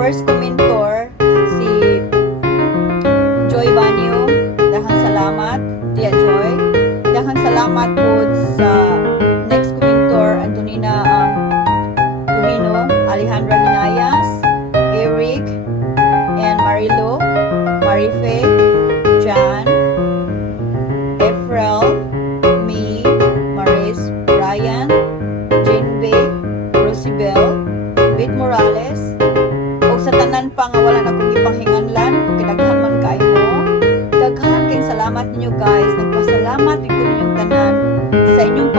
first commentor, si Joy Banyo. Daghang salamat, Tia Joy. Daghang salamat po sa next commentor, Antonina Turino, Alejandra Hinayas, Eric, and Marilo, Marife, Jan, Efrel, me, Maris, Ryan, Jinbe, Rosibel, Bit Morales, o sa tanan pa nga wala na kong ipanghinganlan, kung kinaghan man kayo mo. Daghan kayong salamat ninyo guys. Nagpasalamat ko ninyong tanan sa inyong